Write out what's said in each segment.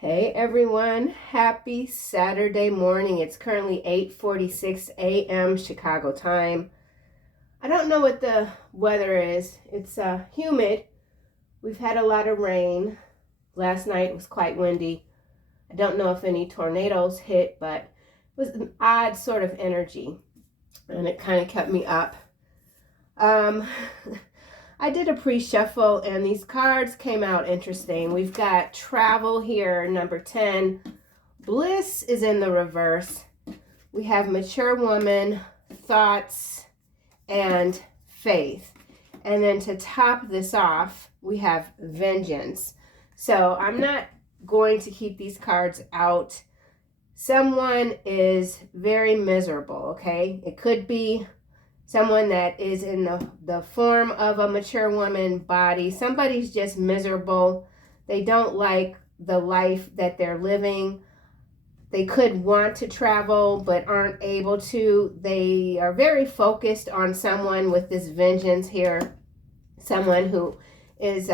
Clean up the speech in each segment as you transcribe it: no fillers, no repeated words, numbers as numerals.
Hey everyone, happy Saturday morning. It's currently 8:46 a.m. Chicago time. I don't know what the weather is. It's humid. We've had a lot of rain. Last night was quite windy. I don't know if any tornadoes hit, but it was an odd sort of energy and it kind of kept me up. Um, I did a pre-shuffle and these cards came out interesting. We've got travel here, number 10. Bliss is in the reverse. We have mature woman, thoughts, and faith. And then to top this off, we have vengeance. So I'm not going to keep these cards out. Someone is very miserable, okay? It could be someone that is in the form of a mature woman body. Somebody's just miserable. They don't like the life that they're living. They could want to travel but aren't able to. They are very focused on someone with this vengeance here. Someone who is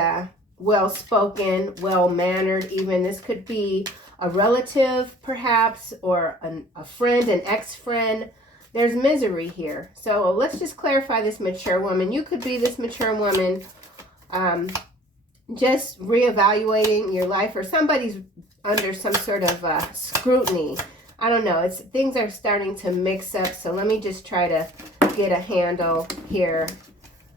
well-spoken, well-mannered even. This could be a relative perhaps, or a friend, an ex-friend. There's misery here. So let's just clarify this mature woman. You could be this mature woman just reevaluating your life, or somebody's under some sort of scrutiny. I don't know. Things are starting to mix up. So let me just try to get a handle here.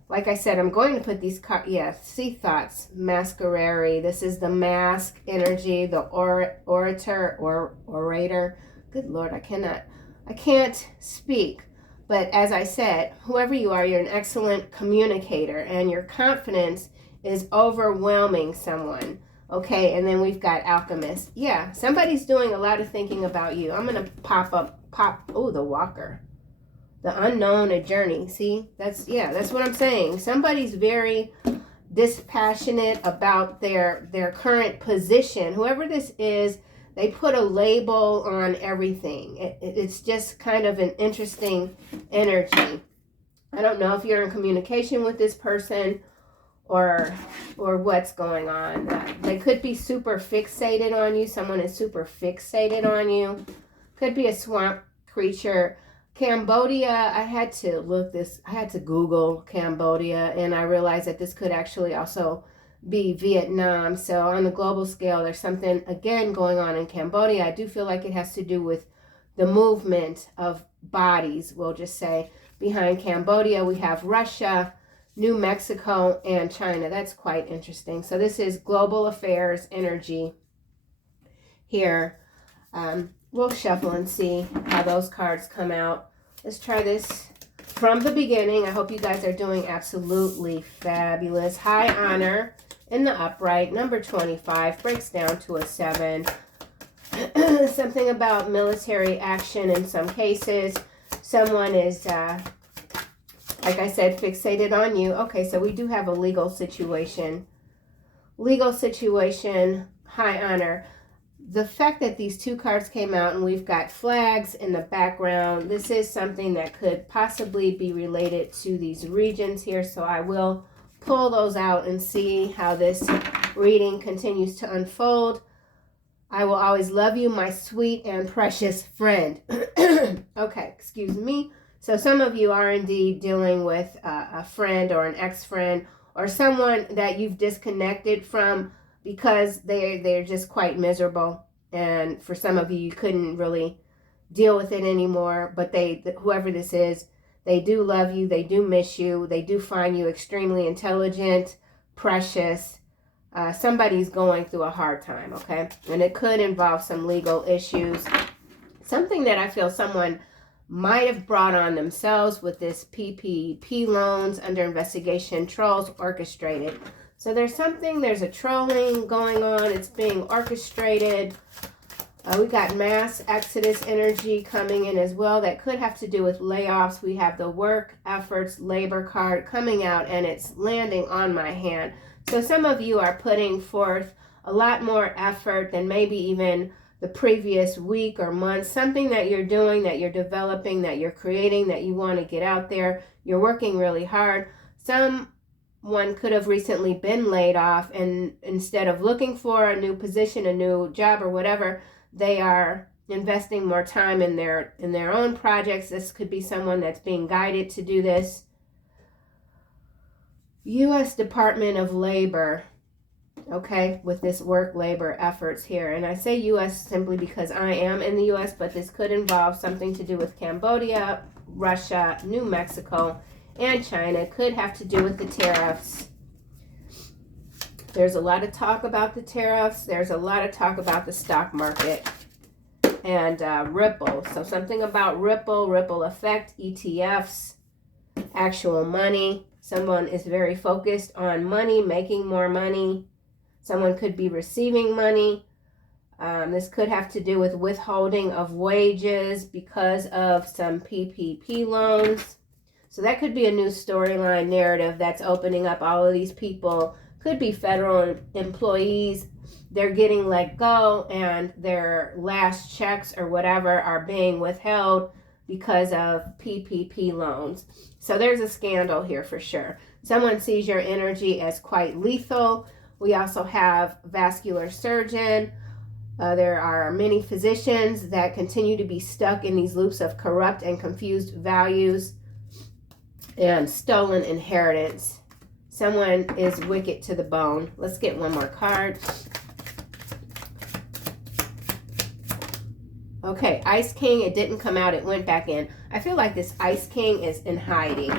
Like I said, I'm going to put these cards. Yeah, see thoughts. Masquerade. This is the mask energy, the orator or orator. Good Lord, I can't speak. But as I said, whoever you are, you're an excellent communicator and your confidence is overwhelming someone. Okay, and then we've got alchemist. Yeah, somebody's doing a lot of thinking about you. I'm going to oh, the walker. The unknown, a journey. See, that's what I'm saying. Somebody's very dispassionate about their current position. Whoever this is, they put a label on everything. It's just kind of an interesting energy. I don't know if you're in communication with this person or what's going on. They could be super fixated on you. Someone is super fixated on you. Could be a swamp creature. Cambodia, I had to Google Cambodia, and I realized that this could actually also be Vietnam. So on the global scale, there's something again going on in Cambodia. I do feel like it has to do with the movement of bodies, we'll just say. Behind Cambodia, we have Russia, New Mexico, and China. That's quite interesting. So this is global affairs energy here. We'll shuffle and see how those cards come out. Let's try this from the beginning. I hope you guys are doing absolutely fabulous. High honor in the upright. Number 25 breaks down to a 7. Something about military action in some cases. Someone is, like I said, fixated on you. Okay, so we do have a legal situation. Legal situation, high honor. The fact that these two cards came out and we've got flags in the background, this is something that could possibly be related to these regions here. So I will pull those out and see how this reading continues to unfold. I will always love you, my sweet and precious friend. Okay, excuse me. So some of you are indeed dealing with a friend or an ex-friend or someone that you've disconnected from because they're just quite miserable. And for some of you, you couldn't really deal with it anymore. But whoever this is, they do love you. They do miss you. They do find you extremely intelligent, precious. Somebody's going through a hard time, okay? And it could involve some legal issues. Something that I feel someone might have brought on themselves with this PPP loans under investigation, trolls orchestrated. So there's a trolling going on. It's being orchestrated. We got mass exodus energy coming in as well. That could have to do with layoffs. We have the work efforts labor card coming out and it's landing on my hand. So some of you are putting forth a lot more effort than maybe even the previous week or month. Something that you're doing, that you're developing, that you're creating, that you want to get out there. You're working really hard. Some someone could have recently been laid off, and instead of looking for a new position, a new job or whatever, they are investing more time in their own projects. This could be someone that's being guided to do this. U.S. Department of Labor, okay, with this work labor efforts here. And I say U.S. simply because I am in the U.S., but this could involve something to do with Cambodia, Russia, New Mexico, and China. Could have to do with the tariffs. There's a lot of talk about the tariffs. There's a lot of talk about the stock market and Ripple. So something about Ripple effect, ETFs, actual money. Someone is very focused on money, making more money. Someone could be receiving money. This could have to do with withholding of wages because of some PPP loans. So that could be a new storyline narrative that's opening up. All of these people could be federal employees. They're getting let go and their last checks or whatever are being withheld because of PPP loans. So there's a scandal here for sure. Someone sees your energy as quite lethal. We also have vascular surgeon. There are many physicians that continue to be stuck in these loops of corrupt and confused values and stolen inheritance. Someone is wicked to the bone. Let's get one more card. Okay, Ice King, it didn't come out, it went back in. I feel like this Ice King is in hiding.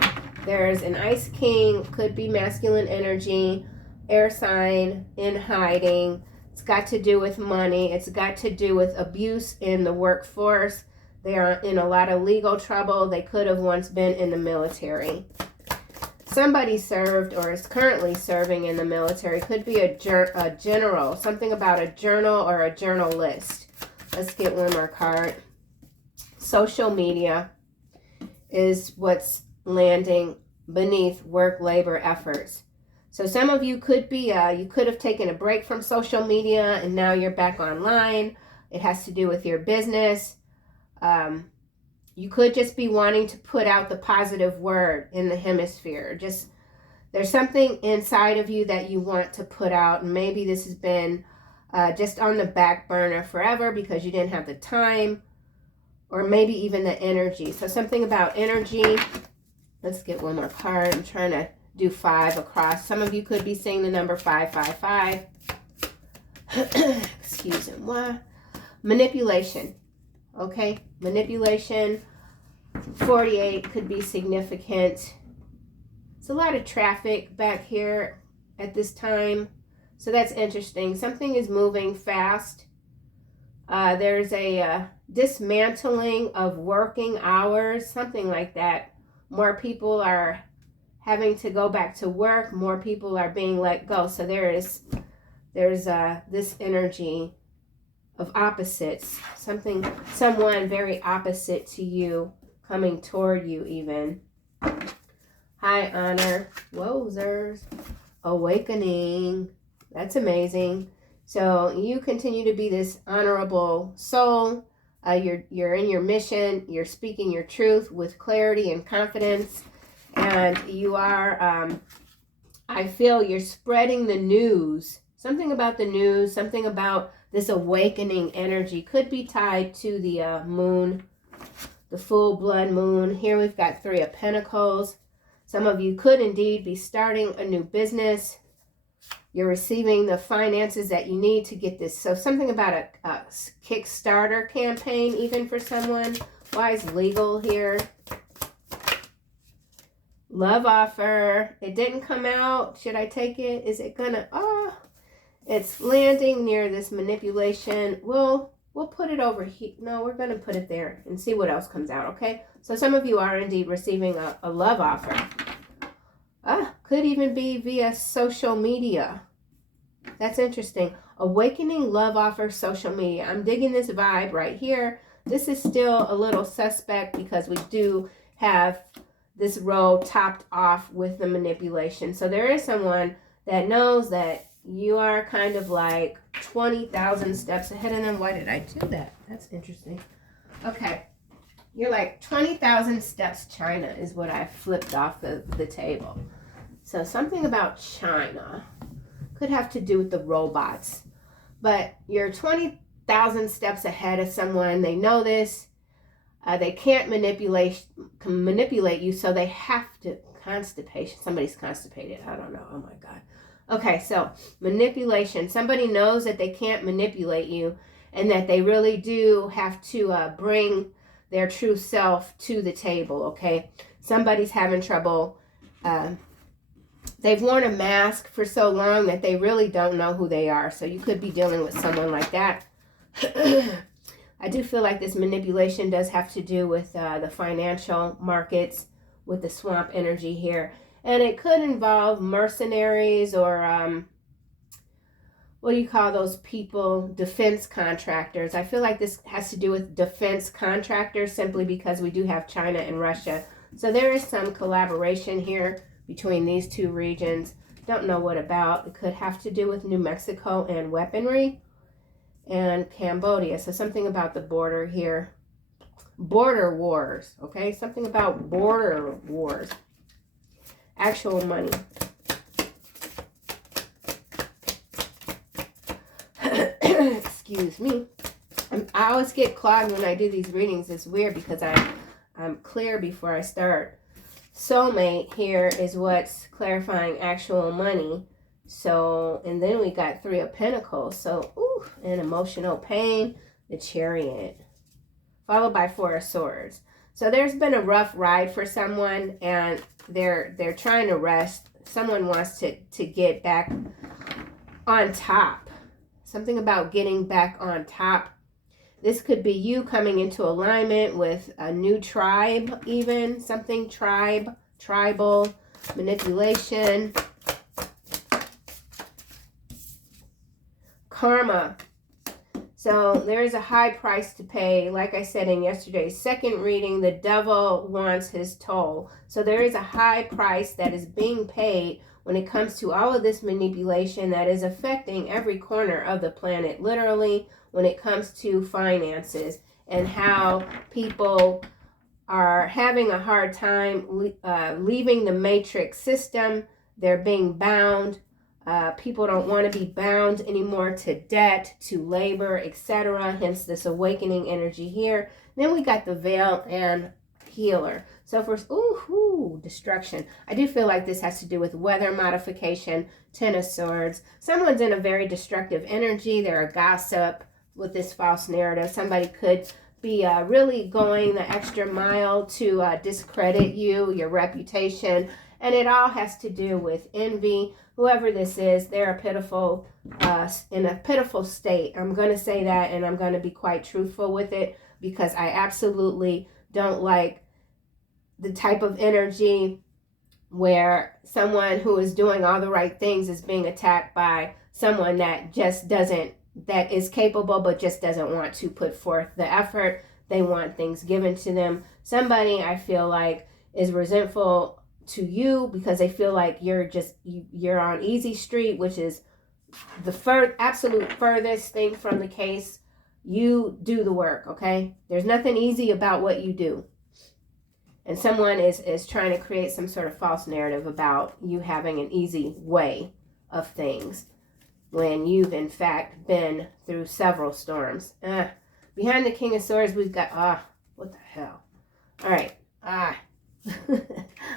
There's an Ice King, could be masculine energy, air sign, in hiding. It's got to do with money. It's got to do with abuse in the workforce. They are in a lot of legal trouble. They could have once been in the military. Somebody served or is currently serving in the military. Could be a general, something about a journal or a journalist. Let's get one more card. Social media is what's landing beneath work labor efforts. So some of you could be, you could have taken a break from social media and now you're back online. It has to do with your business. You could just be wanting to put out the positive word in the hemisphere. Just, there's something inside of you that you want to put out. And maybe this has been just on the back burner forever because you didn't have the time or maybe even the energy. So something about energy. Let's get one more card. I'm trying to do 5 across. Some of you could be seeing the number 555. Excuse me. Manipulation. Okay, manipulation. 48 could be significant. It's a lot of traffic back here at this time. So that's interesting. Something is moving fast. There's a dismantling of working hours, something like that. More people are having to go back to work. More people are being let go. So there's this energy of opposites. Someone very opposite to you coming toward you even. High honor. Wowzers. Awakening. That's amazing. So you continue to be this honorable soul. You're in your mission. You're speaking your truth with clarity and confidence. And you are, I feel you're spreading the news. Something about the news, something about this awakening energy could be tied to the moon, the full blood moon. Here we've got 3 of Pentacles. Some of you could indeed be starting a new business. You're receiving the finances that you need to get this. So something about a Kickstarter campaign even for someone. Why is legal here? Love offer. It didn't come out. Should I take it? Is it gonna? Oh, it's landing near this manipulation. We'll put it over here. No, we're gonna put it there and see what else comes out. Okay. So some of you are indeed receiving a love offer. Could even be via social media. That's interesting. Awakening love offer, social media. I'm digging this vibe right here. This is still a little suspect because we do have this row topped off with the manipulation. So there is someone that knows that you are kind of like 20,000 steps ahead of them. Why did I do that? That's interesting. Okay. You're like 20,000 steps China is what I flipped off the table. So something about China. Could have to do with the robots. But you're 20,000 steps ahead of someone. They know this. They can't manipulate you, so they have to. Constipation. Somebody's constipated. I don't know. Oh my God. Okay, so manipulation. Somebody knows that they can't manipulate you and that they really do have to bring their true self to the table, okay? Somebody's having trouble. They've worn a mask for so long that they really don't know who they are. So you could be dealing with someone like that. I do feel like this manipulation does have to do with the financial markets, with the swamp energy here. And it could involve mercenaries or, what do you call those people? Defense contractors. I feel like this has to do with defense contractors simply because we do have China and Russia. So there is some collaboration here between these two regions. Don't know what about. It could have to do with New Mexico and weaponry and Cambodia. So something about the border here. Border wars, okay? Something about border wars. Actual money. Excuse me. I always get clogged when I do these readings. It's weird because I'm clear before I start. Soulmate here is what's clarifying actual money. So, and then we got 3 of Pentacles. So, and emotional pain, the Chariot, followed by 4 of Swords. So there's been a rough ride for someone, and they're trying to rest. Someone wants to get back on top. Something about getting back on top. This could be you coming into alignment with a new tribe, even something tribal, manipulation, karma. So there is a high price to pay. Like I said in yesterday's second reading, the devil wants his toll. So there is a high price that is being paid when it comes to all of this manipulation that is affecting every corner of the planet, literally, when it comes to finances and how people are having a hard time leaving the matrix system. They're being bound. People don't want to be bound anymore to debt, to labor, etc. Hence this awakening energy here. Then we got the veil and healer. So for destruction. I do feel like this has to do with weather modification, 10 of Swords. Someone's in a very destructive energy. They're a gossip with this false narrative. Somebody could be really going the extra mile to discredit you, your reputation. And it all has to do with envy. Whoever this is, they're in a pitiful state. I'm going to say that, and I'm going to be quite truthful with it because I absolutely don't like the type of energy where someone who is doing all the right things is being attacked by someone that just doesn't, that is capable but just doesn't want to put forth the effort. They want things given to them. Somebody, I feel like, is resentful to you because they feel like you're on easy street, which is the absolute furthest thing from the case. You do the work, okay? There's nothing easy about what you do. And someone is trying to create some sort of false narrative about you having an easy way of things when you've in fact been through several storms. Behind the King of Swords, we've got, what the hell? All right,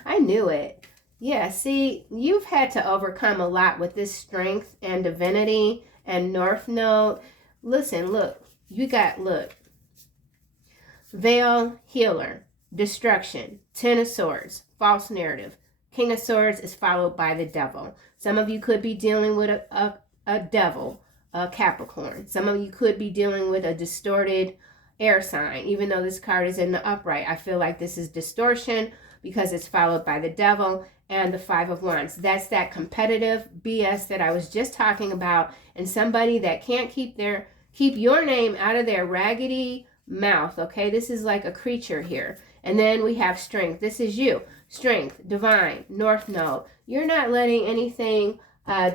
I knew it. Yeah, see, you've had to overcome a lot with this strength and divinity and North Node. Listen, look, you got, veil, healer, destruction, 10 of Swords, false narrative. King of Swords is followed by the devil. Some of you could be dealing with a devil, a Capricorn. Some of you could be dealing with a distorted air sign. Even though this card is in the upright, I feel like this is distortion because it's followed by the devil and the 5 of Wands. That's that competitive BS that I was just talking about, and somebody that can't keep your name out of their raggedy mouth, okay? This is like a creature here. And then we have strength. This is you. Strength, divine, North Node. You're not letting anything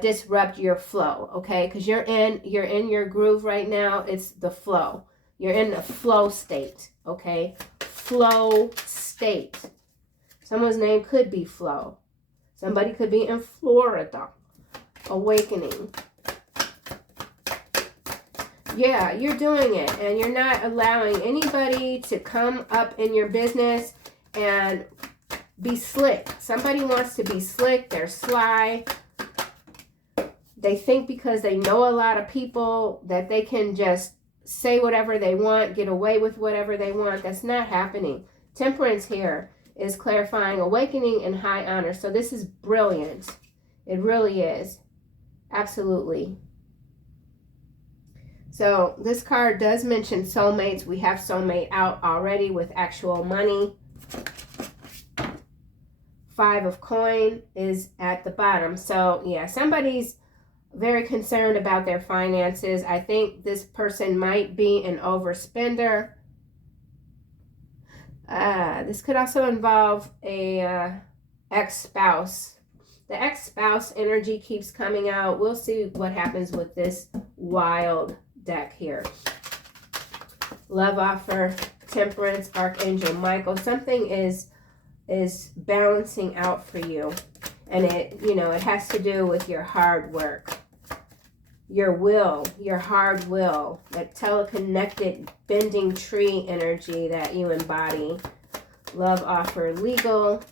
disrupt your flow, okay? Because you're in your groove right now. It's the flow. You're in the flow state, okay? Flow state. Someone's name could be Flow. Somebody could be in Florida. Awakening. Yeah, you're doing it, and you're not allowing anybody to come up in your business and be slick. Somebody wants to be slick. They're sly. They think because they know a lot of people that they can just say whatever they want, get away with whatever they want. That's not happening. Temperance here is clarifying awakening and high honor. So this is brilliant. It really is. Absolutely. So this card does mention soulmates. We have soulmate out already with actual money. 5 of coin is at the bottom. So yeah, somebody's very concerned about their finances. I think this person might be an overspender. This could also involve a ex-spouse. The ex-spouse energy keeps coming out. We'll see what happens with this wild deck here. Love offer, temperance, Archangel Michael. Something is balancing out for you, and it has to do with your hard work, your will, your hard will, that teleconnected bending tree energy that you embody. Love offer, legal.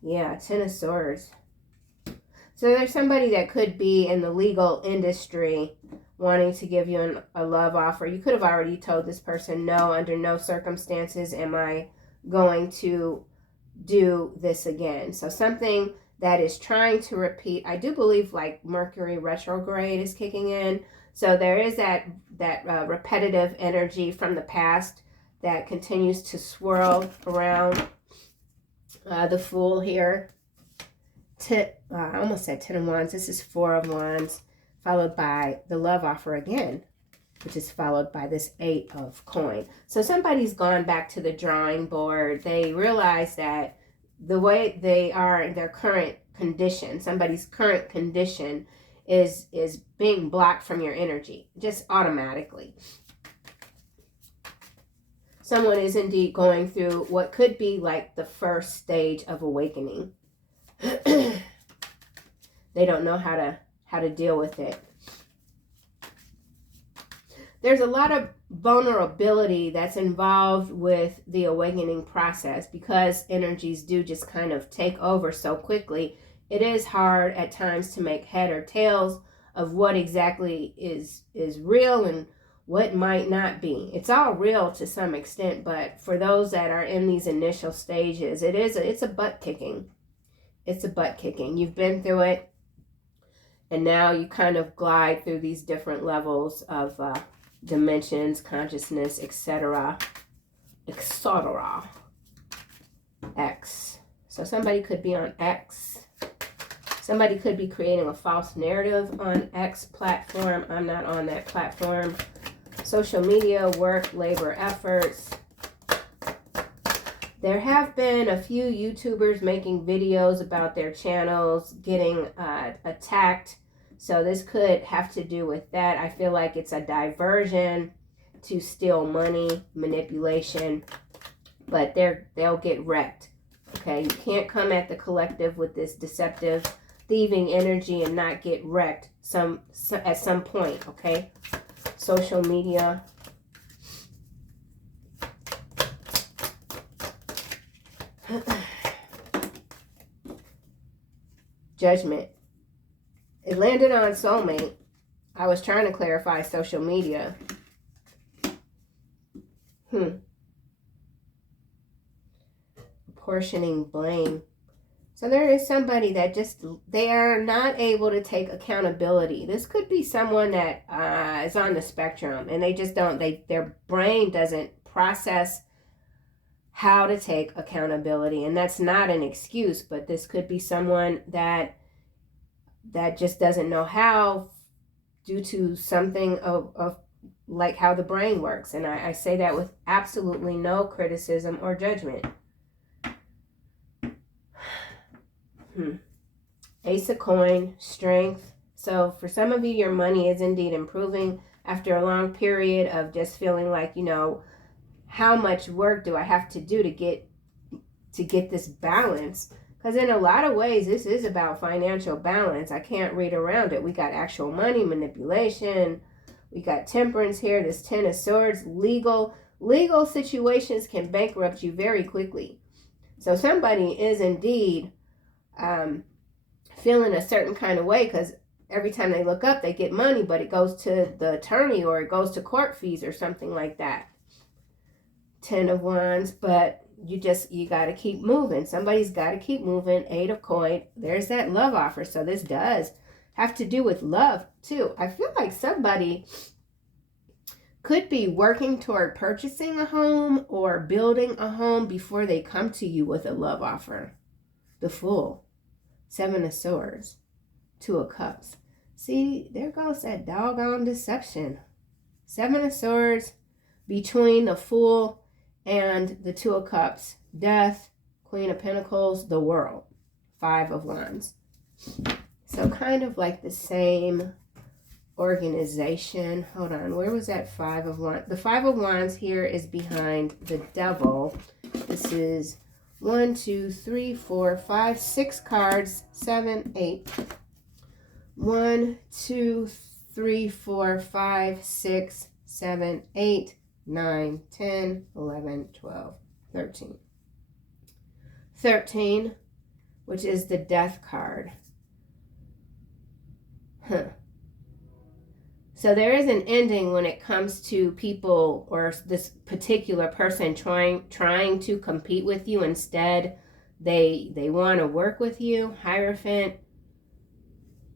Yeah, 10 of Swords. So there's somebody that could be in the legal industry wanting to give you a love offer. You could have already told this person, no, under no circumstances am I going to do this again. So something that is trying to repeat. I do believe like Mercury retrograde is kicking in. So there is that repetitive energy from the past that continues to swirl around. The Fool here. I almost said 10 of Wands. This is 4 of Wands, followed by the love offer again, which is followed by this 8 of coin. So somebody's gone back to the drawing board. They realize that the way they are in their current condition, somebody's current condition is being blocked from your energy, just automatically. Someone is indeed going through what could be like the first stage of awakening. They don't know how to deal with it. There's a lot of vulnerability that's involved with the awakening process because energies do just kind of take over so quickly. It is hard at times to make head or tails of what exactly is real and what might not be. It's all real to some extent, but for those that are in these initial stages, it's a butt kicking. It's a butt kicking. You've been through it, and now you kind of glide through these different levels of dimensions, consciousness, etc. etc. X. So somebody could be on X. Somebody could be creating a false narrative on X platform. I'm not on that platform. Social media, work, labor, efforts. There have been a few YouTubers making videos about their channels getting attacked. So this could have to do with that. I feel like it's a diversion to steal money, manipulation, but they'll get wrecked. Okay, you can't come at the collective with this deceptive, thieving energy and not get wrecked at some point, okay? Social media. Judgment. It landed on soulmate. I was trying to clarify social media. Apportioning blame. So there is somebody that they are not able to take accountability. This could be someone that is on the spectrum and they just don't, their brain doesn't process how to take accountability. And that's not an excuse, but this could be someone that just doesn't know how due to something of like how the brain works. And I say that with absolutely no criticism or judgment. Ace of coin, strength. So for some of you, your money is indeed improving after a long period of just feeling like, how much work do I have to do to get this balance? Because in a lot of ways, this is about financial balance. I can't read around it. We got actual money, manipulation. We got temperance here. This 10 of Swords. Legal situations can bankrupt you very quickly. So somebody is indeed feeling a certain kind of way because every time they look up, they get money, but it goes to the attorney or it goes to court fees or something like that. 10 of Wands, but you got to keep moving. Somebody's got to keep moving. 8 of Coin. There's that love offer. So this does have to do with love too. I feel like somebody could be working toward purchasing a home or building a home before they come to you with a love offer. The Fool. 7 of Swords. 2 of Cups. See, there goes that doggone deception. 7 of Swords between the Fool and the 2 of Cups. Death, Queen of Pentacles, the World. 5 of Wands. So kind of like the same organization. Hold on, where was that 5 of Wands? The 5 of Wands here is behind the Devil. This is 1, 2, 3, 4, 5, 6 cards. 7, 8. 1, 2, 3, 4, 5, 6, 7, 8, 9, 10, 11, 12, 13. 13, which is the Death card. So there is an ending when it comes to people or this particular person trying to compete with you. Instead, they want to work with you. Hierophant,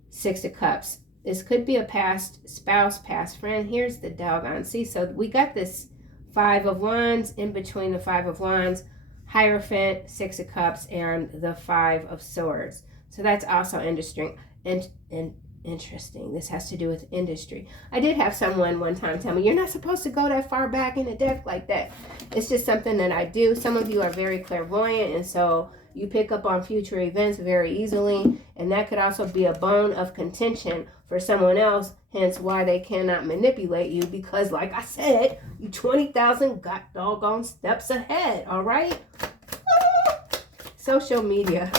6 of Cups. This could be a past spouse, past friend. Here's the doggone. See, so we got this 5 of Wands in between the 5 of Wands, Hierophant, 6 of Cups, and the 5 of Swords. So that's also interesting. Interesting. This has to do with industry. I did have someone one time tell me, you're not supposed to go that far back in the deck like that. It's just something that I do. Some of you are very clairvoyant, and so you pick up on future events very easily, and that could also be a bone of contention for someone else, hence why they cannot manipulate you, because like I said, you 20,000 got doggone steps ahead, all right? Social media.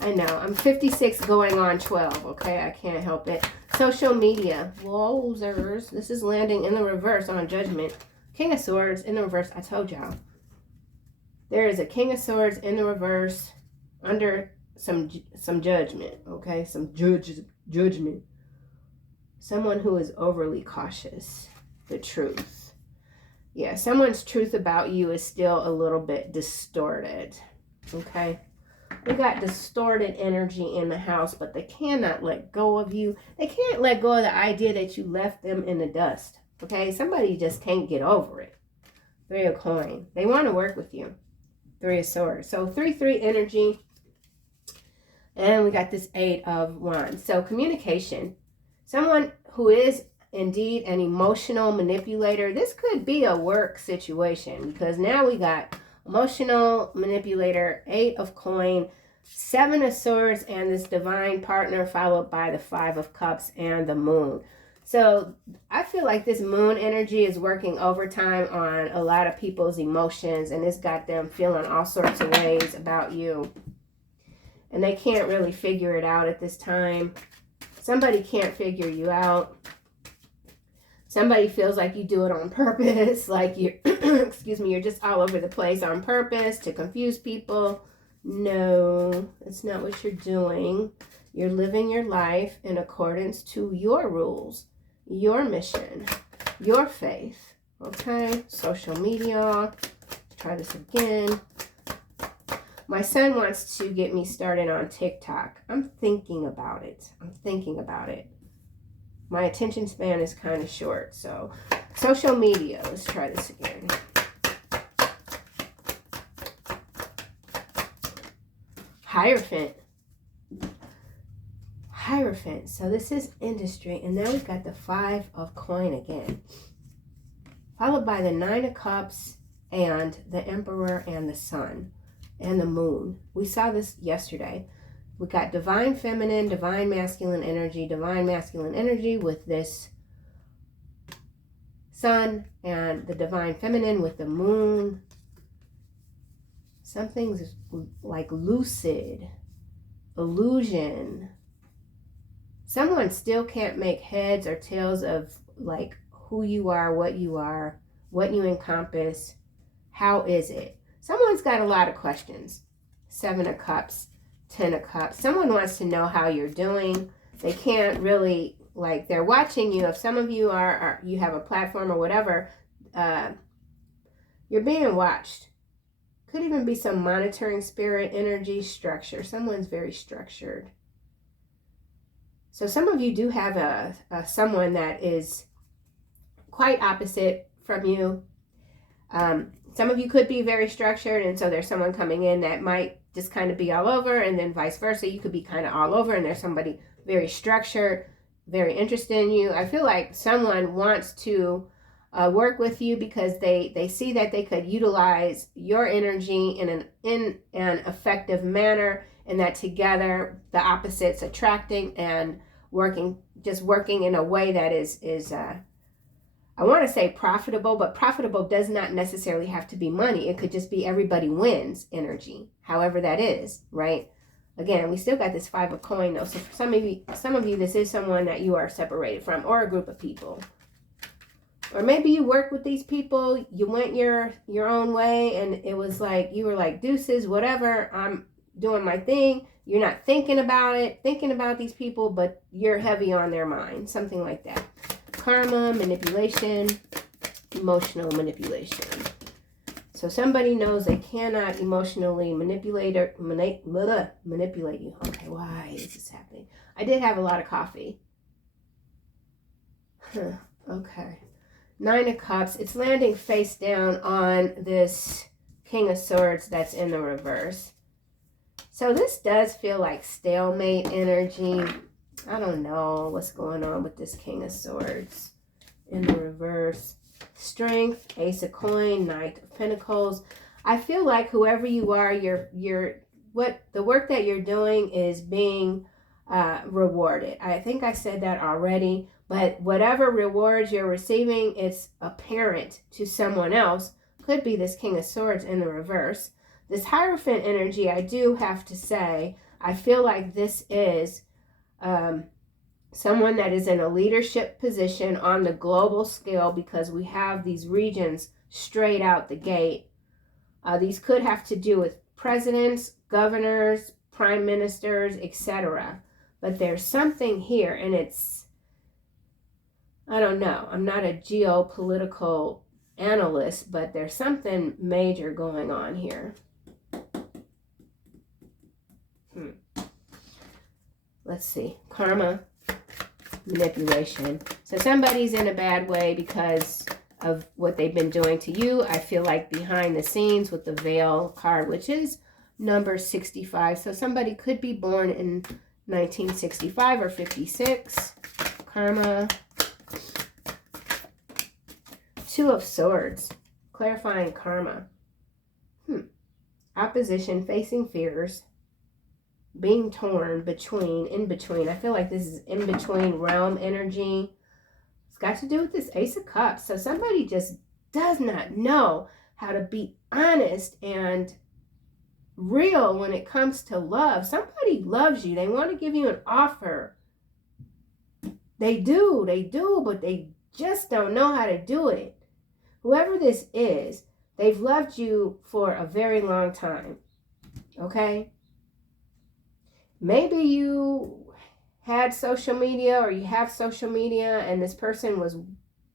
I know, I'm 56 going on 12, okay? I can't help it. Social media. Wowzers. This is landing in the reverse on Judgment. King of Swords in the reverse. I told y'all. There is a King of Swords in the reverse under some judgment, okay? Some judgment. Someone who is overly cautious. The truth. Yeah, someone's truth about you is still a little bit distorted, okay? We got distorted energy in the house, but they cannot let go of you. They can't let go of the idea that you left them in the dust, okay? Somebody just can't get over it. 3 of Coin. They want to work with you. 3 of Swords. So 3-3 energy. And we got this 8 of Wands. So communication. Someone who is indeed an emotional manipulator. This could be a work situation because now we got emotional manipulator, 8 of Coin, 7 of Swords, and this divine partner followed by the 5 of Cups and the Moon. So I feel like this moon energy is working overtime on a lot of people's emotions, and it's got them feeling all sorts of ways about you. And they can't really figure it out at this time. Somebody can't figure you out. Somebody feels like you do it on purpose, like you're, excuse me, you're just all over the place on purpose to confuse people. No, that's not what you're doing. You're living your life in accordance to your rules, your mission, your faith, okay? Social media, let's try this again. My son wants to get me started on TikTok. I'm thinking about it. My attention span is kind of short, so social media. Let's try this again. Hierophant. Hierophant. So this is industry, and now we've got the 5 of Coin again, followed by the 9 of Cups and the Emperor and the Sun and the Moon. We saw this yesterday. We got divine feminine, divine masculine energy with this Sun, and the divine feminine with the Moon. Something's like lucid, illusion. Someone still can't make heads or tails of like who you are, what you encompass. How is it? Someone's got a lot of questions. 7 of Cups, 10 of Cups. Someone wants to know how you're doing. They can't really, like, they're watching you. If some of you are you have a platform or whatever, you're being watched. Could even be some monitoring spirit, energy, structure. Someone's very structured. So some of you do have a someone that is quite opposite from you. Some of you could be very structured, and so there's someone coming in that might just kind of be all over, and then vice versa. You could be kind of all over, and there's somebody very structured, very interested in you. I feel like someone wants to work with you because they see that they could utilize your energy in an effective manner, and that together the opposites attracting and working in a way that is I want to say profitable, but profitable does not necessarily have to be money. It could just be everybody wins energy, however that is, right? Again, we still got this 5 of coin though. So for some of you, this is someone that you are separated from, or a group of people. Or maybe you work with these people, you went your own way, and it was like, you were like, deuces, whatever, I'm doing my thing. You're not thinking about these people, but you're heavy on their mind, something like that. Karma, manipulation, emotional manipulation. So somebody knows they cannot emotionally manipulate you. Okay, why is this happening? I did have a lot of coffee. Okay. 9 of Cups. It's landing face down on this King of Swords that's in the reverse. So this does feel like stalemate energy. I don't know what's going on with this King of Swords in the reverse. Strength, Ace of Coin, Knight of Pentacles. I feel like whoever you are, the work that you're doing is being rewarded. I think I said that already, but whatever rewards you're receiving, it's apparent to someone else. Could be this King of Swords in the reverse. This Hierophant energy, I do have to say, I feel like this is someone that is in a leadership position on the global scale, because we have these regions straight out the gate. These could have to do with presidents, governors, prime ministers, etc. But there's something here, and it's, I don't know, I'm not a geopolitical analyst, but there's something major going on here. Let's see. Karma, manipulation. So somebody's in a bad way because of what they've been doing to you. I feel like behind the scenes with the Veil card, which is number 65. So somebody could be born in 1965 or 56. Karma. 2 of Swords. Clarifying karma. Opposition, facing fears. Being torn in between. I feel like this is in between realm energy. It's got to do with this Ace of Cups. So somebody just does not know how to be honest and real when it comes to love. Somebody loves you. They want to give you an offer. They do, but they just don't know how to do it. Whoever this is, they've loved you for a very long time. Okay? Maybe you had social media, or you have social media, and this person was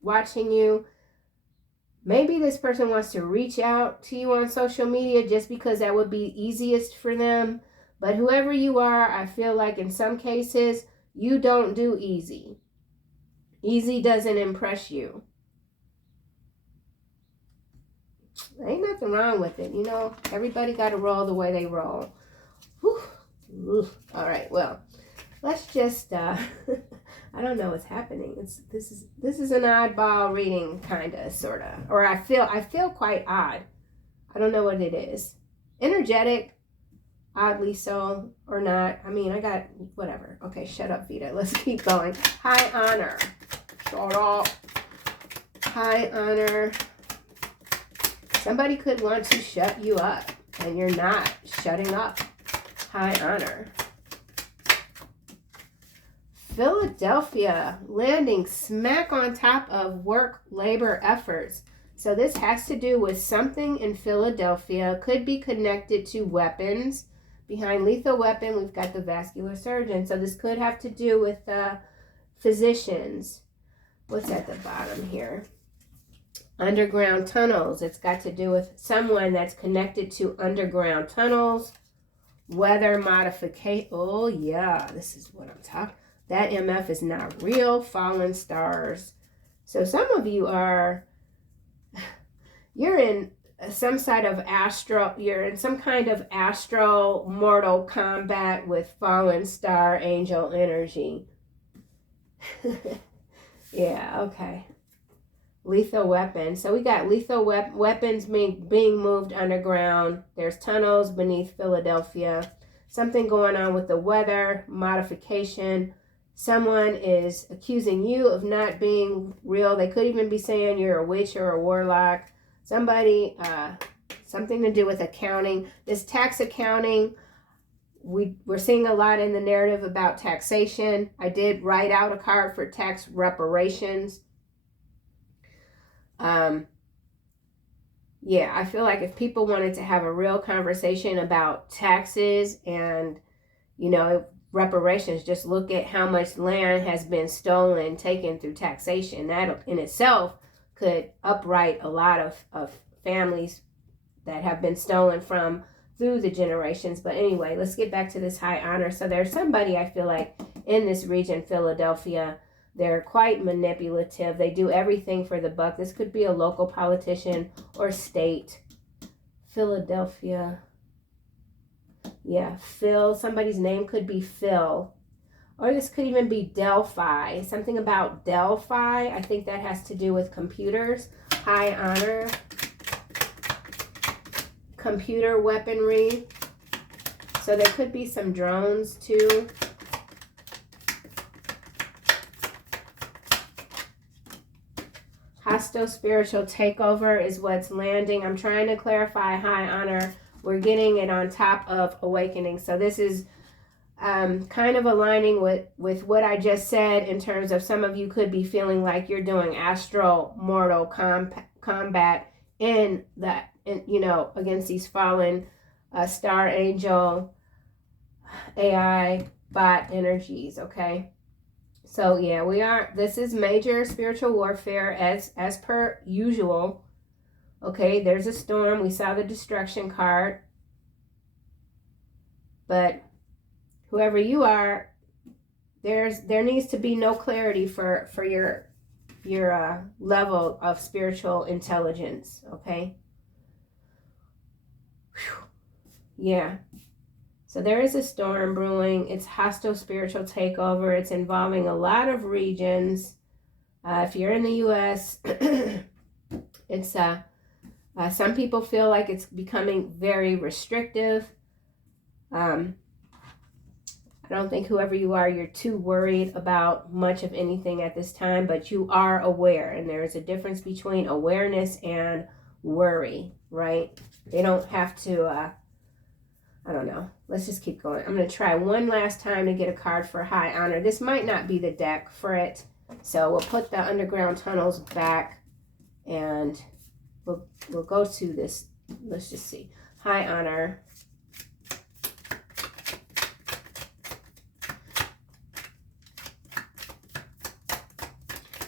watching you. Maybe this person wants to reach out to you on social media just because that would be easiest for them. But whoever you are, I feel like in some cases, you don't do easy. Easy doesn't impress you. Ain't nothing wrong with it. You know, everybody got to roll the way they roll. Whew. All right, well, let's just I don't know what's happening. This is an oddball reading, kind of, sort of, or I feel quite odd. I don't know what it is. Energetic, oddly so, or not. I mean, I got whatever. Okay, shut up, Veda. Let's keep going. High honor. Shut up. High honor. Somebody could want to shut you up. and you're not shutting up. High honor. Philadelphia, landing smack on top of work labor efforts. So this has to do with something in Philadelphia. Could be connected to weapons. Behind lethal weapon, we've got the vascular surgeon. So this could have to do with physicians. What's at the bottom here? Underground tunnels. It's got to do with someone that's connected to underground tunnels. Weather modification. Oh, yeah. This is what I'm talking. That MF is not real. Fallen stars. So some of you are, you're in some side of you're in some kind of astral mortal combat with fallen star angel energy. Yeah, okay. Lethal weapon. So we got lethal weapons being moved underground. There's tunnels beneath Philadelphia. Something going on with the weather modification. Someone is accusing you of not being real. They could even be saying you're a witch or a warlock. Somebody, something to do with accounting. This tax accounting, we're seeing a lot in the narrative about taxation. I did write out a card for tax reparations. Yeah, I feel like if people wanted to have a real conversation about taxes and, you know, reparations, just look at how much land has been stolen, taken through taxation. That in itself could upright a lot of families that have been stolen from through the generations. But anyway, let's get back to this high honor. So there's somebody, I feel like, in this region, Philadelphia. They're quite manipulative. They do everything for the buck. This could be a local politician or state. Philadelphia. Yeah, Phil. Somebody's name could be Phil. Or this could even be Delphi. Something about Delphi. I think that has to do with computers. High honor. Computer weaponry. So there could be some drones too. Hostile spiritual takeover is what's landing. I'm trying to clarify high honor. We're getting it on top of awakening. So this is kind of aligning with what I just said in terms of some of you could be feeling like you're doing astral mortal combat in that, you know, against these fallen star angel AI bot energies. Okay. So yeah, this is major spiritual warfare as per usual. Okay, there's a storm. We saw the destruction card. But whoever you are, there needs to be no clarity for your level of spiritual intelligence, okay? Whew. Yeah. So there is a storm brewing. It's hostile spiritual takeover. It's involving a lot of regions. If you're in the U.S., it's some people feel like it's becoming very restrictive. I don't think whoever you are, you're too worried about much of anything at this time, but you are aware, and there is a difference between awareness and worry, right? They don't have to, I don't know. Let's just keep going. I'm going to try one last time to get a card for high honor. This might not be the deck for it, so we'll put the underground tunnels back, and we'll go to this. Let's just see. High honor.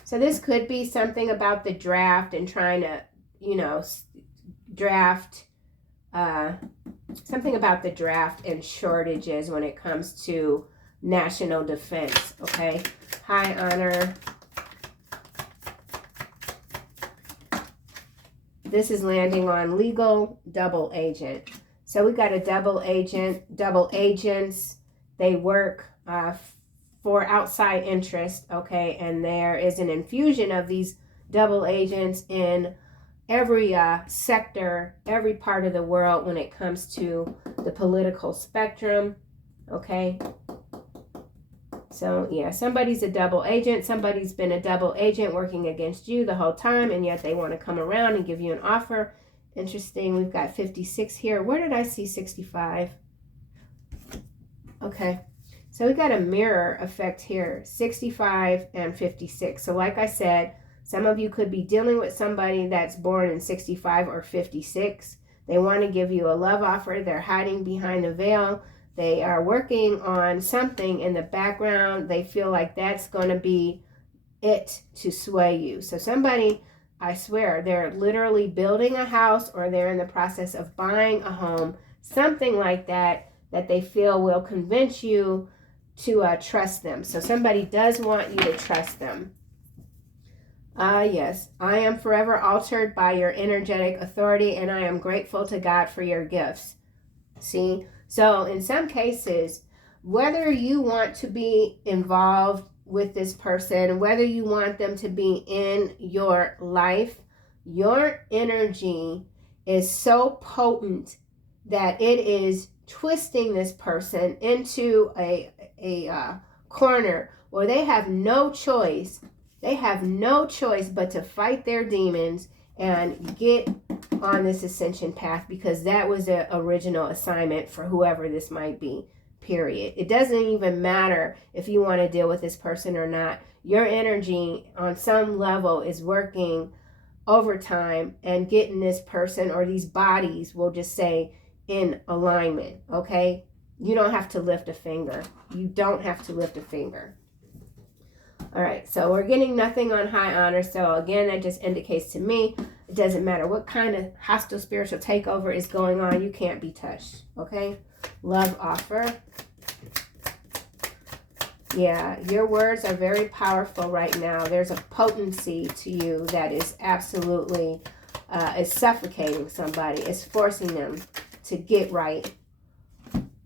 So this could be something about the draft and trying to, you know, draft, something about the draft and shortages when it comes to national defense, okay? High honor. This is landing on legal double agent. So we got a double agent, double agents. They work for outside interest, okay? And there is an infusion of these double agents in every sector, every part of the world when it comes to the political spectrum, okay? So, yeah, somebody's a double agent. Somebody's been a double agent working against you the whole time, and yet they want to come around and give you an offer Interesting. We've got 56 here. Where did I see 65? Okay. So we got a mirror effect here, 65 and 56. So like I said, some of you could be dealing with somebody that's born in 65 or 56. They want to give you a love offer. They're hiding behind a veil. They are working on something in the background. They feel like that's going to be it to sway you. So somebody, I swear, they're literally building a house or they're in the process of buying a home, something like that, that they feel will convince you to trust them. So somebody does want you to trust them. Yes, I am forever altered by your energetic authority, and I am grateful to God for your gifts. See? So in some cases, whether you want to be involved with this person, whether you want them to be in your life, your energy is so potent that it is twisting this person into a corner where they have no choice. They have no choice but to fight their demons and get on this ascension path, because that was the original assignment for whoever this might be, period. It doesn't even matter if you want to deal with this person or not. Your energy on some level is working overtime and getting this person, or these bodies, we'll just say, in alignment, okay? You don't have to lift a finger. You don't have to lift a finger. All right, so we're getting nothing on high honor. So again, that just indicates to me, it doesn't matter what kind of hostile spiritual takeover is going on, you can't be touched, okay? Love offer. Yeah, your words are very powerful right now. There's a potency to you that is absolutely, is suffocating somebody. It's forcing them to get right.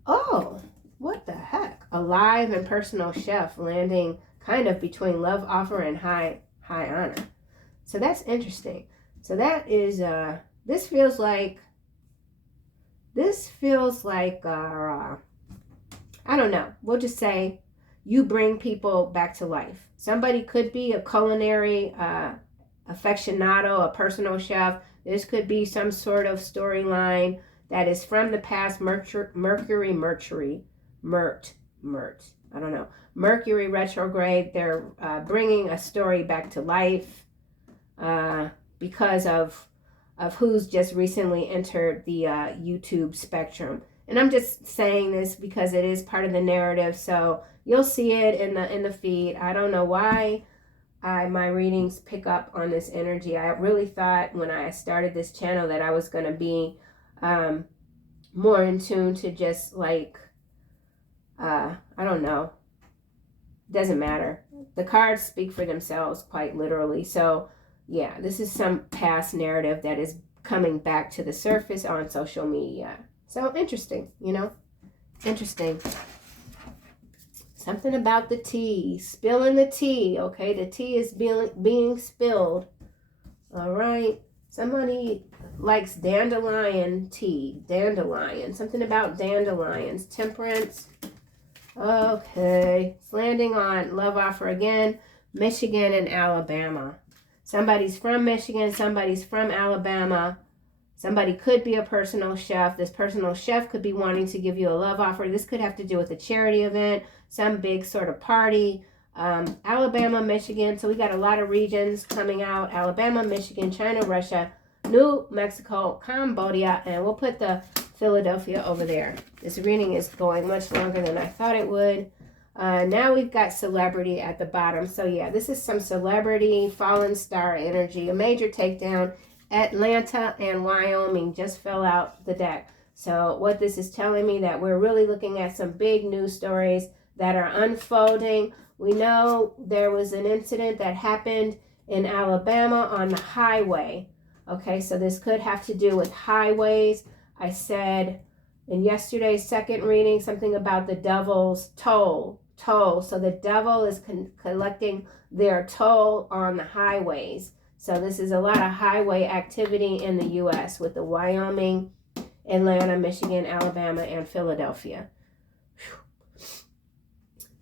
Oh, what the heck? Alive and personal chef landing kind of between love offer and high honor. So that's interesting. So that is, this feels like, I don't know. We'll just say you bring people back to life. Somebody could be a culinary aficionado, a personal chef. This could be some sort of storyline that is from the past. Mercury retrograde. They're bringing a story back to life because of who's just recently entered the YouTube spectrum. And I'm just saying this because it is part of the narrative, so you'll see it in the feed. I don't know why my readings pick up on this energy. I really thought when I started this channel that I was going to be more in tune to just like, I don't know. Doesn't matter. The cards speak for themselves quite literally. So yeah, this is some past narrative that is coming back to the surface on social media. So interesting, you know, interesting. Something about the tea, spilling the tea. Okay, the tea is being spilled. All right. Somebody likes dandelion tea. Dandelion. Something about dandelions. Temperance. Okay. It's landing on love offer again. Michigan and Alabama. Somebody's from Michigan. Somebody's from Alabama. Somebody could be a personal chef. This personal chef could be wanting to give you a love offer. This could have to do with a charity event, some big sort of party. Alabama, Michigan. So we got a lot of regions coming out. Alabama, Michigan, China, Russia, New Mexico, Cambodia, and we'll put the Philadelphia over there. This reading is going much longer than I thought it would. Now we've got celebrity at the bottom. So yeah, this is some celebrity, fallen star energy, a major takedown. Atlanta and Wyoming just fell out the deck. So what this is telling me that we're really looking at some big news stories that are unfolding. We know there was an incident that happened in Alabama on the highway. Okay, so this could have to do with highways. I said in yesterday's second reading something about the devil's toll. So the devil is collecting their toll on the highways. So this is a lot of highway activity in the U.S. with the Wyoming, Atlanta, Michigan, Alabama, and Philadelphia. Whew.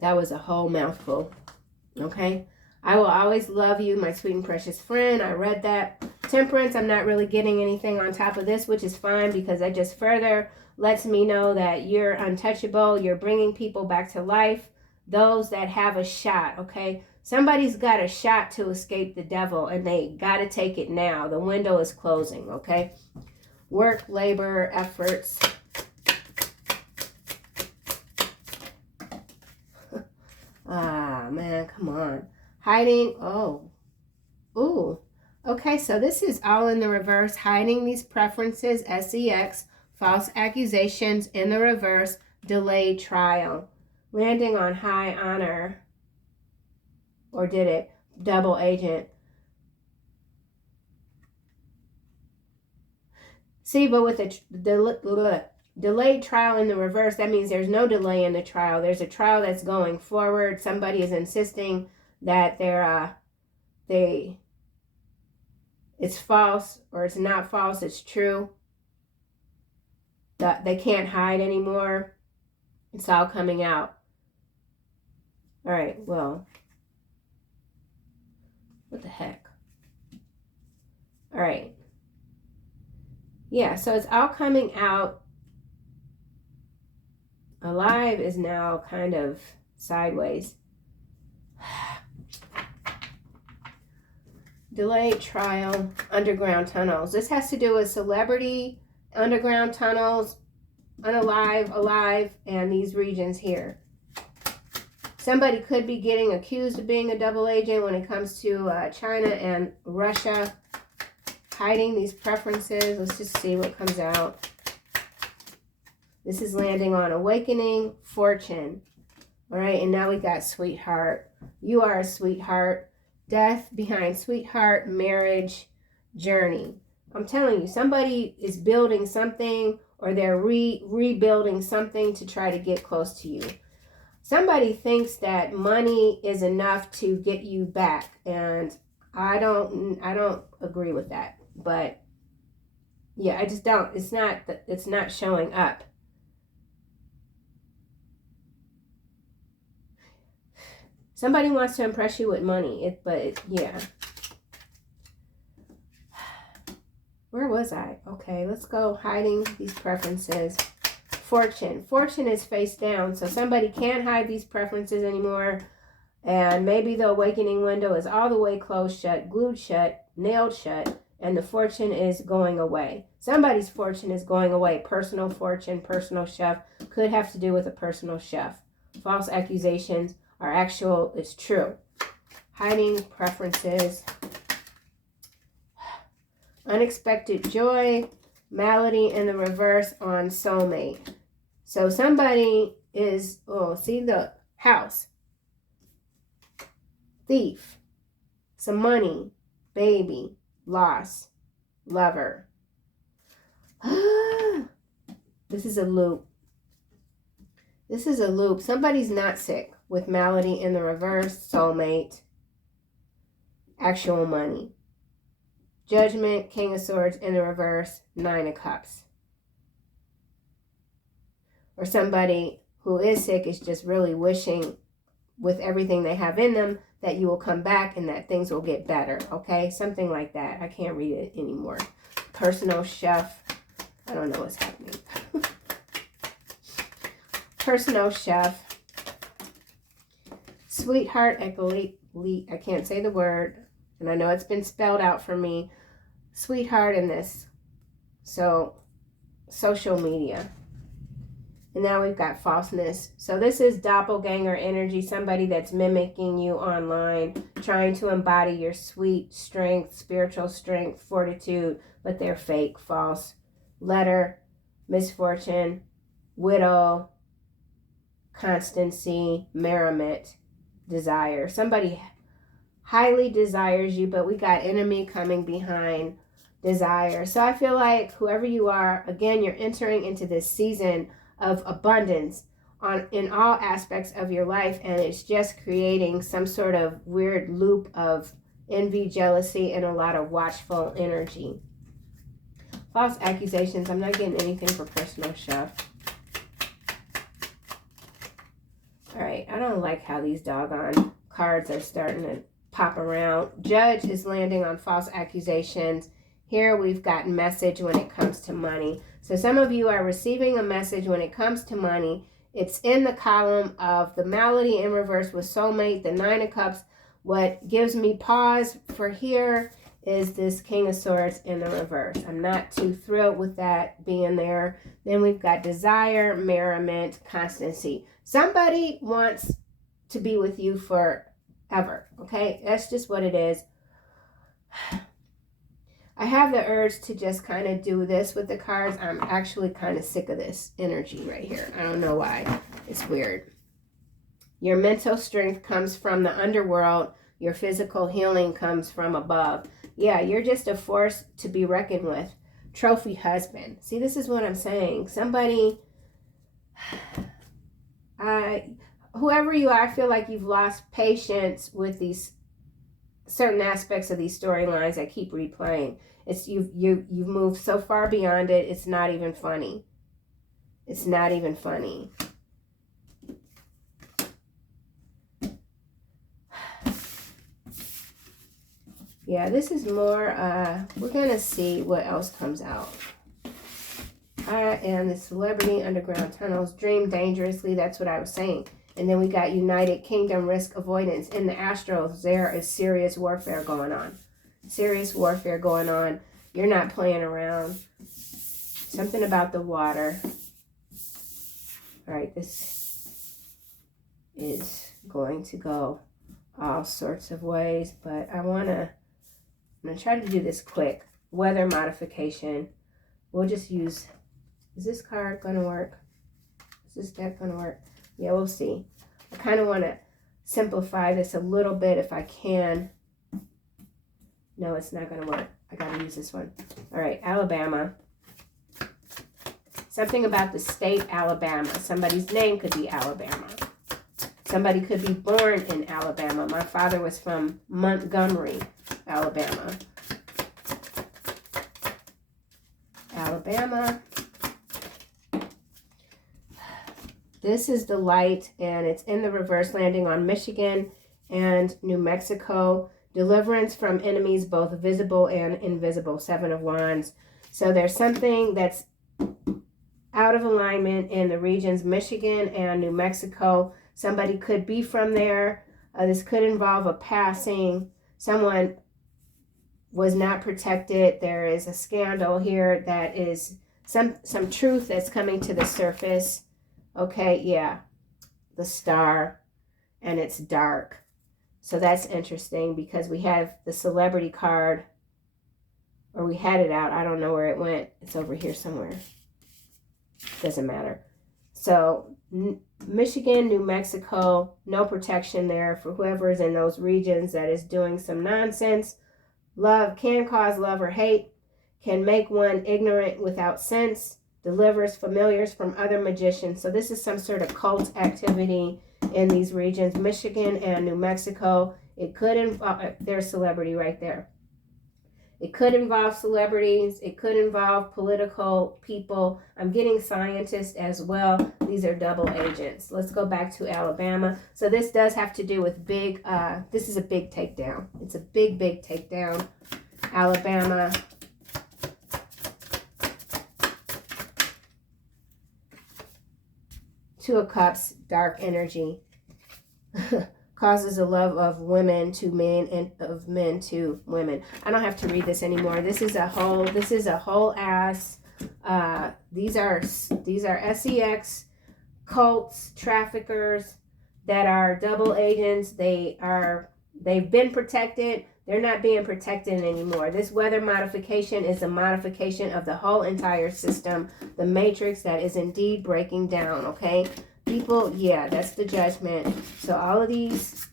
That was a whole mouthful. Okay? I will always love you, my sweet and precious friend. I read that. Temperance, I'm not really getting anything on top of this, which is fine because that just further lets me know that you're untouchable. You're bringing people back to life. Those that have a shot, okay? Somebody's got a shot to escape the devil and they got to take it now. The window is closing, okay? Work, labor, efforts. Ah, man, come on. Hiding, oh. Ooh. Okay, so this is all in the reverse. Hiding these preferences, SEX, false accusations in the reverse, delayed trial. Landing on high honor. Or did it? Double agent. See, but with a delayed trial in the reverse, that means there's no delay in the trial. There's a trial that's going forward. Somebody is insisting that it's false or it's not false, it's true. That they can't hide anymore. It's all coming out. All right, well, what the heck? All right. Yeah, so it's all coming out. Alive is now kind of sideways. Delayed trial, underground tunnels. This has to do with celebrity, underground tunnels, unalive, alive, and these regions here. Somebody could be getting accused of being a double agent when it comes to China and Russia. Hiding these preferences. Let's just see what comes out. This is landing on awakening, fortune. All right, and now we got sweetheart. You are a sweetheart. Death behind sweetheart, marriage, journey. I'm telling you, somebody is building something or they're rebuilding something to try to get close to you. Somebody thinks that money is enough to get you back, and I don't agree with that. But yeah, I just don't. It's not showing up. Somebody wants to impress you with money, yeah. Where was I? Okay, let's go. Hiding these preferences. Fortune. Fortune is face down, so somebody can't hide these preferences anymore. And maybe the awakening window is all the way closed shut, glued shut, nailed shut, and the fortune is going away. Somebody's fortune is going away. Personal fortune, personal chef. Could have to do with a personal chef. False accusations are actual, it's true. Hiding preferences. Unexpected joy. Malady in the reverse on soulmate. So somebody is, see the house. Thief. Some money. Baby. Loss. Lover. This is a loop. This is a loop. Somebody's not sick with malady in the reverse, soulmate, actual money. Judgment, King of Swords in the reverse, Nine of Cups. Or somebody who is sick is just really wishing with everything they have in them that you will come back and that things will get better, okay? Something like that. I can't read it anymore. Personal chef. I don't know what's happening. Personal chef. Sweetheart, I can't say the word, and I know it's been spelled out for me. Sweetheart in this. So, social media. And now we've got falseness. So this is doppelganger energy, somebody that's mimicking you online, trying to embody your sweet strength, spiritual strength, fortitude, but they're fake, false. Letter, misfortune, widow, constancy, merriment, desire. Somebody highly desires you, but we got enemy coming behind desire. So I feel like whoever you are, again, you're entering into this season of abundance in all aspects of your life, and it's just creating some sort of weird loop of envy, jealousy, and a lot of watchful energy. False accusations. I'm not getting anything for personal chef. All right, I don't like how these doggone cards are starting to pop around. Judge is landing on false accusations. Here we've got message when it comes to money. So some of you are receiving a message when it comes to money. It's in the column of the malady in reverse with soulmate, the 9 of cups. What gives me pause for here is this King of Swords in the reverse. I'm not too thrilled with that being there. Then we've got desire, merriment, constancy. Somebody wants to be with you forever, okay? That's just what it is. I have the urge to just kind of do this with the cards. I'm actually kind of sick of this energy right here. I don't know why. It's weird. Your mental strength comes from the underworld. Your physical healing comes from above. Yeah, you're just a force to be reckoned with. Trophy husband. See, this is what I'm saying. Somebody, whoever you are, I feel like you've lost patience with these certain aspects of these storylines that keep replaying. It's you've moved so far beyond it. It's not even funny. It's not even funny. Yeah, this is more, we're going to see what else comes out. I am the celebrity, underground tunnels, dream dangerously. That's what I was saying. And then we got United Kingdom, risk avoidance. In the Astros, there is serious warfare going on. Serious warfare going on. You're not playing around. Something about the water. All right, this is going to go all sorts of ways, but I'm going to try to do this quick. Weather modification. We'll just use, is this card going to work? Is this deck going to work? Yeah, we'll see. I kind of want to simplify this a little bit if I can. No, it's not going to work. I got to use this one. All right, Alabama. Something about the state Alabama. Somebody's name could be Alabama. Somebody could be born in Alabama. My father was from Montgomery, Alabama. Alabama. This is the light, and it's in the reverse, landing on Michigan and New Mexico. Deliverance from enemies, both visible and invisible. 7 of Wands. So there's something that's out of alignment in the regions Michigan and New Mexico. Somebody could be from there. This could involve a passing. Someone was not protected. There is a scandal here that is some truth that's coming to the surface. Okay, yeah, the star, and it's dark. So that's interesting because we have the celebrity card, or we had it out. I don't know where it went. It's over here somewhere. Doesn't matter. So Michigan, New Mexico, no protection there for whoever is in those regions that is doing some nonsense. Love can cause love or hate, can make one ignorant without sense, delivers familiars from other magicians. So this is some sort of cult activity in these regions, Michigan and New Mexico. It could involve, there's celebrity right there. It could involve celebrities. It could involve political people. I'm getting scientists as well. These are double agents. Let's go back to Alabama. So this does have to do with big, this is a big takedown. It's a big, big takedown. Alabama. Two of Cups, dark energy. Causes a love of women to men and of men to women. I don't have to read this anymore. This is a whole ass. These are sex cults, traffickers that are double agents. They've been protected. They're not being protected anymore. This weather modification is a modification of the whole entire system, the matrix that is indeed breaking down, okay? People, yeah, that's the judgment. So all of these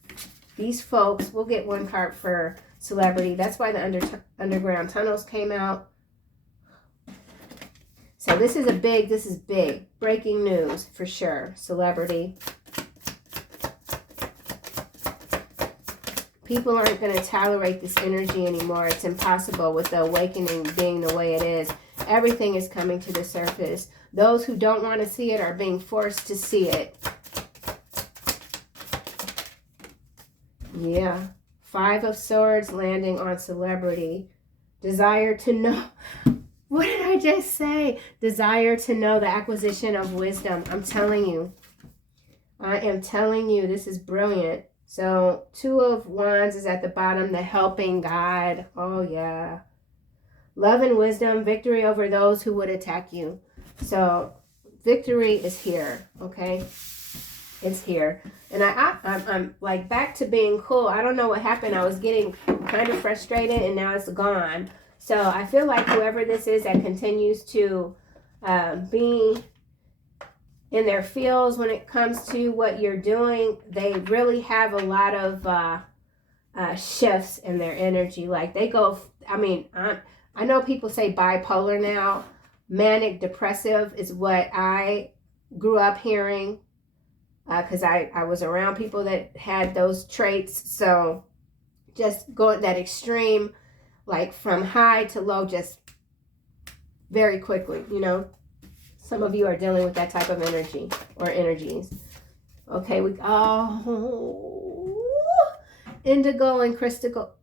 folks, we'll get one card for celebrity. That's why the underground tunnels came out. So this is big. Breaking news for sure. Celebrity. People aren't going to tolerate this energy anymore. It's impossible with the awakening being the way it is. Everything is coming to the surface. Those who don't want to see it are being forced to see it. Yeah. 5 of Swords landing on celebrity. Desire to know. What did I just say? Desire to know, the acquisition of wisdom. I'm telling you. I am telling you, this is brilliant. So 2 of Wands is at the bottom, the helping God. Oh, yeah. Love and wisdom, victory over those who would attack you. So victory is here, okay? It's here. And I'm like back to being cool. I don't know what happened. I was getting kind of frustrated and now it's gone. So I feel like whoever this is that continues to be in their fields when it comes to what you're doing, they really have a lot of shifts in their energy. Like they go, I mean, I know people say bipolar now. Manic depressive is what I grew up hearing because I was around people that had those traits. So just going that extreme, like from high to low, just very quickly, you know. Some of you are dealing with that type of energy or energies. Okay, indigo and crystal.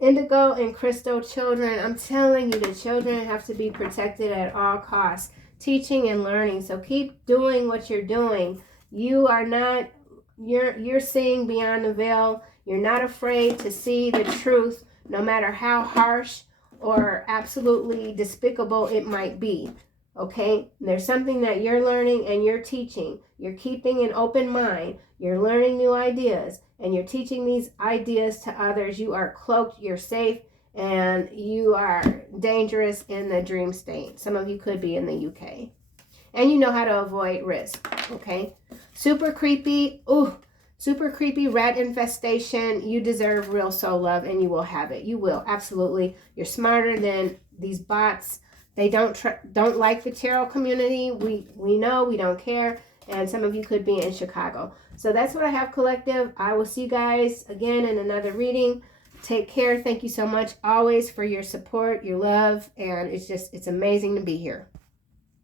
Indigo and crystal children. I'm telling you, the children have to be protected at all costs. Teaching and learning. So keep doing what you're doing. You are not, you're seeing beyond the veil. You're not afraid to see the truth, no matter how harsh or absolutely despicable it might be. Okay, there's something that you're learning and you're teaching. You're keeping an open mind. You're learning new ideas and you're teaching these ideas to others. You are cloaked, you're safe, and you are dangerous in the dream state. Some of you could be in the UK. And you know how to avoid risk, okay? Super creepy, super creepy rat infestation. You deserve real soul love and you will have it. You will, absolutely. You're smarter than these bots. They don't like the tarot community. We know, we don't care. And some of you could be in Chicago. So that's what I have, collective. I will see you guys again in another reading. Take care. Thank you so much always for your support, your love. And it's amazing to be here.